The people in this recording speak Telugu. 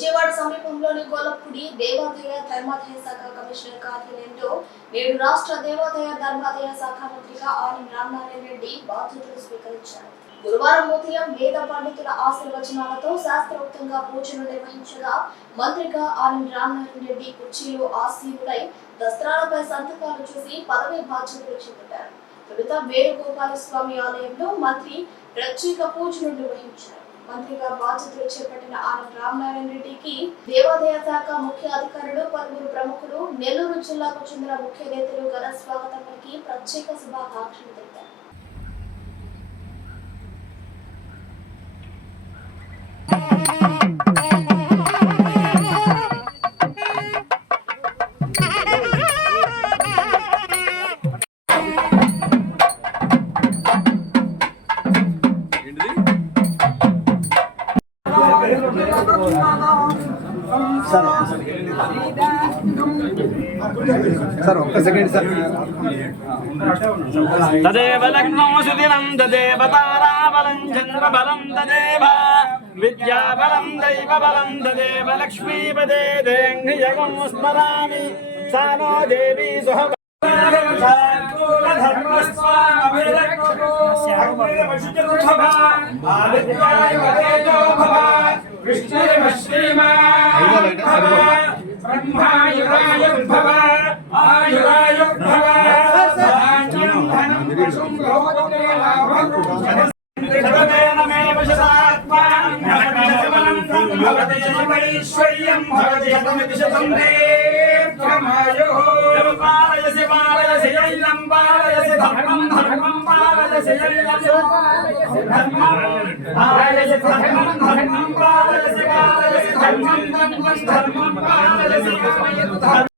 విజయవాడ సమీపంలోని గొల్లపూడి దేవాదాయ ధర్మాదాయ శాఖ కమిషనర్ కార్యాలయంలో నేడు రాష్ట్ర దేవాదాయ ధర్మాదాయ శాఖ మంత్రిగా ఆని రామనారాయణ రెడ్డి బాధ్యతలు స్వీకరించారు. గురువారం ఉదయం వేద పండితుల ఆశీర్వచనాలతో శాస్త్రోక్తంగా పూజలు నిర్వహించగా మంత్రిగా ఆనం రామనారాయణ రెడ్డి కుర్చీలో ఆశీనులై దస్త్రాలపై సంతకాలు చేసి పదవి బాధ్యతలు చేపట్టారు. తొలుత వేణుగోపాల స్వామి ఆలయంలో మంత్రి ప్రత్యేక పూజలు నిర్వహించారు. మంత్రిగా బాధ్యతలు చేపట్టిన ఆనం రామనారాయణ రెడ్డికి దేవాదాయ శాఖ ముఖ్య అధికారులు పలువురు ప్రముఖులు నెల్లూరు జిల్లాకు చెందిన ముఖ్య నేతలు ఘన స్వాగతం పలికి ప్రత్యేక శుభాకాంక్షలు తెలిపారు. సార్ ఒక్క సెకండ్ సార్ తదేవ లగ్నో సుదినం తదేవ తారాబలం చంద్రబలం తదేవ విద్యాబలం దైవబలం తదేవ లక్ష్మీపదే దేంఘ్రియగం స్మరామి సా నో దేవీ సుహ బ్రహ్మాయురాయుర్భవ ఆయురాయుర్భవ ఐశ్వర్యం భవతి శతమితి శతం పాలయసి పాలయసి ఐలం పాలయసి ధర్మం ధర్మం పాలయసి ధర్మం పాలయసి ధర్మం ధర్మం పాలయసి పాలయసి ధర్మం ధర్మం ధర్మం పాలయసి సార్